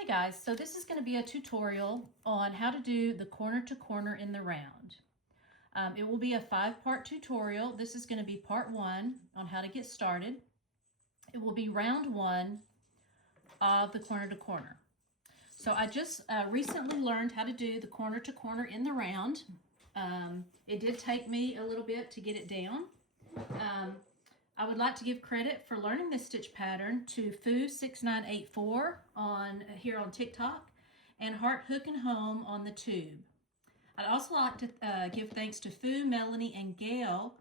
Hey guys, so this is going to be a tutorial on how to do the corner to corner in the round. It will be a 5-part tutorial. This is going to be part 1 on how to get started. It will be round 1 of the corner to corner. So I just recently learned how to do the corner to corner in the round. It did take me a little bit to get it down. I would like to give credit for learning this stitch pattern to Foo6984 here on TikTok and Heart Hook and Home on the Tube. I'd also like to give thanks to Foo, Melanie, and Gail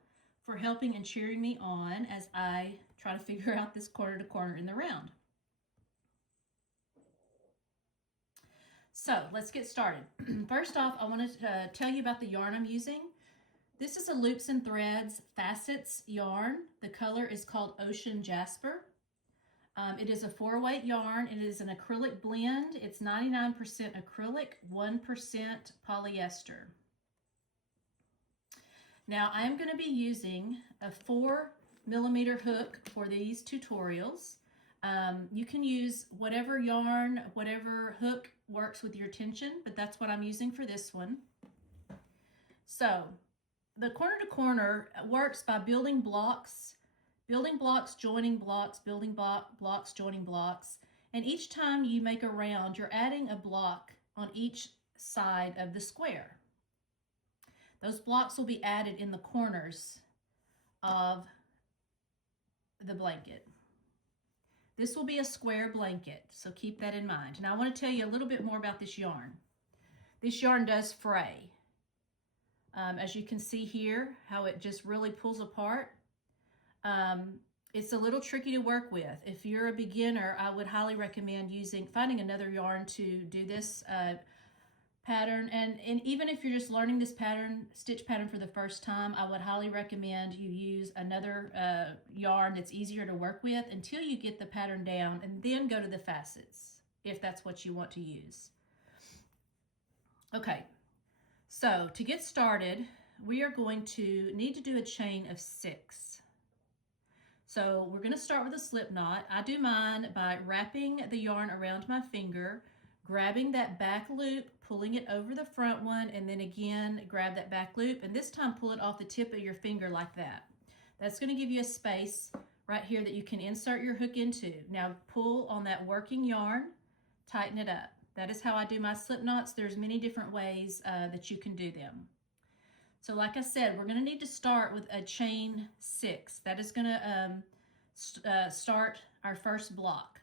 for helping and cheering me on as I try to figure out this corner to corner in the round. So let's get started. First off, I want to tell you about the yarn I'm using. This is a Loops and Threads Facets yarn. The color is called Ocean Jasper. It is a 4-weight yarn. It is an acrylic blend. It's 99% acrylic, 1% polyester. Now I'm going to be using a 4mm hook for these tutorials. You can use whatever yarn, whatever hook works with your tension, but that's what I'm using for this one. So the corner to corner works by building blocks, joining blocks, building blocks, joining blocks. And each time you make a round, you're adding a block on each side of the square. Those blocks will be added in the corners of the blanket. This will be a square blanket, so keep that in mind. Now I want to tell you a little bit more about this yarn. This yarn does fray. As you can see here, how it just really pulls apart. It's a little tricky to work with. If you're a beginner, I would highly recommend finding another yarn to do this pattern. And even if you're just learning this stitch pattern for the first time, I would highly recommend you use another yarn that's easier to work with until you get the pattern down, and then go to the facets if that's what you want to use. Okay. So to get started, we are going to need to do a chain of 6. So we're going to start with a slip knot. I do mine by wrapping the yarn around my finger, grabbing that back loop, pulling it over the front one, and then again grab that back loop, and this time pull it off the tip of your finger like that. That's going to give you a space right here that you can insert your hook into. Now pull on that working yarn, tighten it up. That is how I do my slip knots. There's many different ways that you can do them. So like I said, we're going to need to start with a chain 6. That is going to start our first block.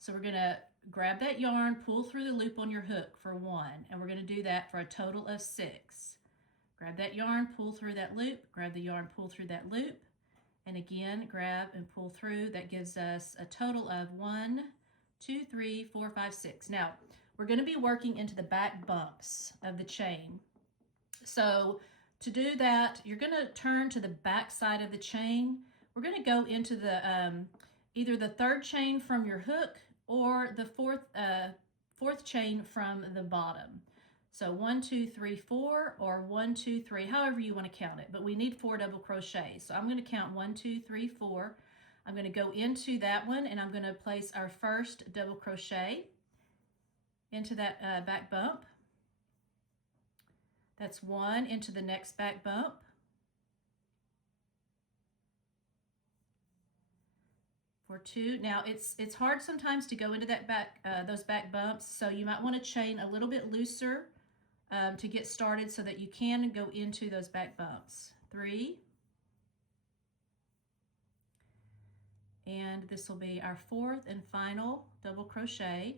So we're going to grab that yarn, pull through the loop on your hook for 1, and we're going to do that for a total of 6. Grab that yarn, pull through that loop, grab the yarn, pull through that loop, and again grab and pull through. That gives us a total of 1, 2, 3, 4, 5, 6. Now, we're going to be working into the back bumps of the chain. So to do that, you're going to turn to the back side of the chain. We're going to go into the either the 3rd chain from your hook or the fourth chain from the bottom. So 1, 2, 3, 4, or 1, 2, 3, however you want to count it. But we need 4 double crochets. So I'm going to count 1, 2, 3, 4. I'm going to go into that one, and I'm going to place our first double crochet into that back bump. That's 1 into the next back bump. For 2. Now it's hard sometimes to go into that those back bumps, so you might want to chain a little bit looser to get started so that you can go into those back bumps. 3. And this will be our 4th and final double crochet.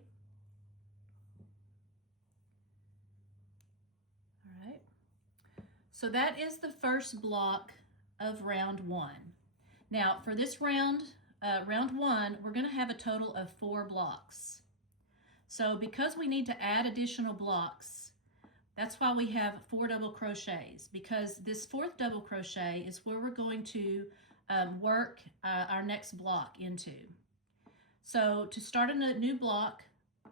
All right. So that is the first block of round 1. Now for this round 1, we're going to have a total of 4 blocks. So because we need to add additional blocks, that's why we have 4 double crochets, because this 4th double crochet is where we're going to work our next block into. So to start a new block,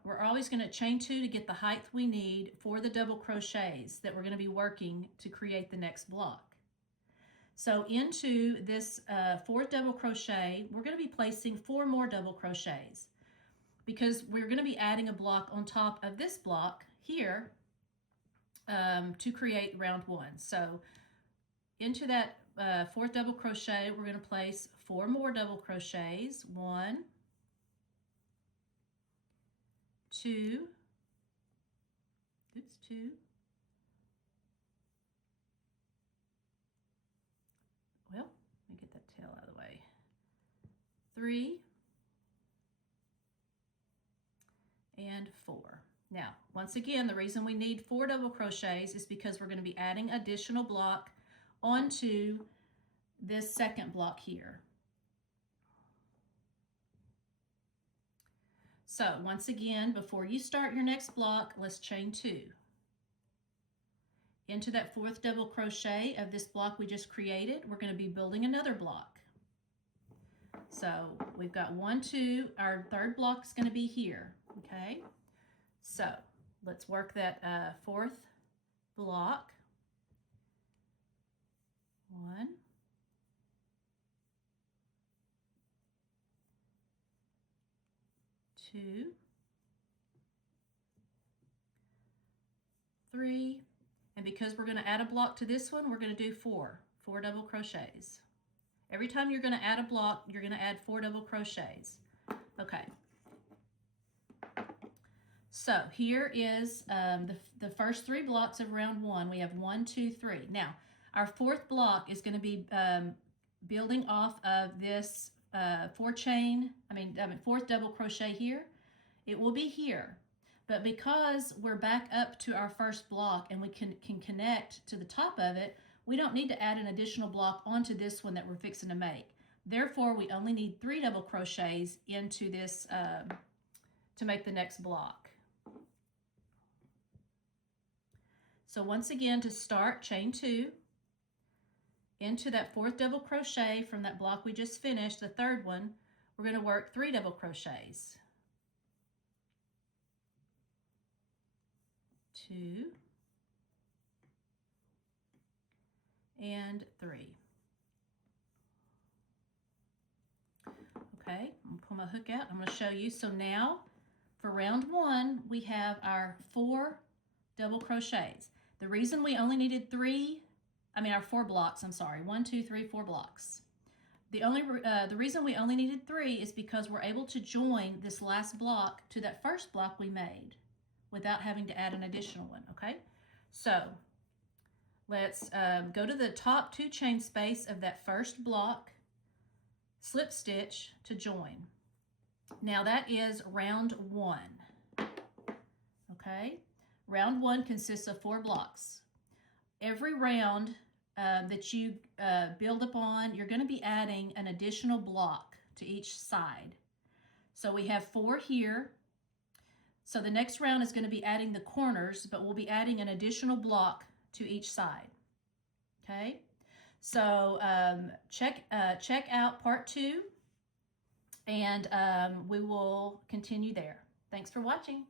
we're always going to chain 2 to get the height we need for the double crochets that we're going to be working to create the next block. So into this 4th double crochet, we're going to be placing 4 more double crochets. because we're going to be adding a block on top of this block here to create round 1. So into that 4th double crochet, we're going to place 4 more double crochets. 1, 2, oops, 2, well, let me get that tail out of the way, 3, and 4. Now, once again, the reason we need 4 double crochets is because we're going to be adding additional block onto this second block here. So once again, before you start your next block, let's chain 2. Into that 4th double crochet of this block we just created, we're going to be building another block. So we've got 1, 2, our 3rd block is going to be here, okay? So let's work that 4th block. 1, 2, 3, and because we're going to add a block to this one, we're going to do 4 double crochets. Every time you're going to add a block, you're going to add 4 double crochets. Okay. So here is the first 3 blocks of round 1. We have 1, 2, 3. Now, our 4th block is going to be building off of this 4th double crochet here. It will be here, but because we're back up to our first block and we can connect to the top of it, we don't need to add an additional block onto this one that we're fixing to make. Therefore, we only need 3 double crochets into this to make the next block. So once again, to start, chain 2 into that 4th double crochet from that block we just finished, the 3rd one. We're going to work 3 double crochets. 2 and 3. Okay, I'm going to pull my hook out. I'm going to show you. So now for round 1, we have our 4 double crochets. The reason we only needed our 4 blocks, I'm sorry, 1, 2, 3, 4 blocks. The reason we only needed 3 is because we're able to join this last block to that first block we made without having to add an additional one, okay? So let's go to the top 2 chain space of that first block, slip stitch to join. Now that is round 1, okay? Round 1 consists of 4 blocks. Every round that you build upon, you're going to be adding an additional block to each side. So we have 4 here. So the next round is going to be adding the corners, but we'll be adding an additional block to each side. Okay? So check out part 2, and we will continue there. Thanks for watching.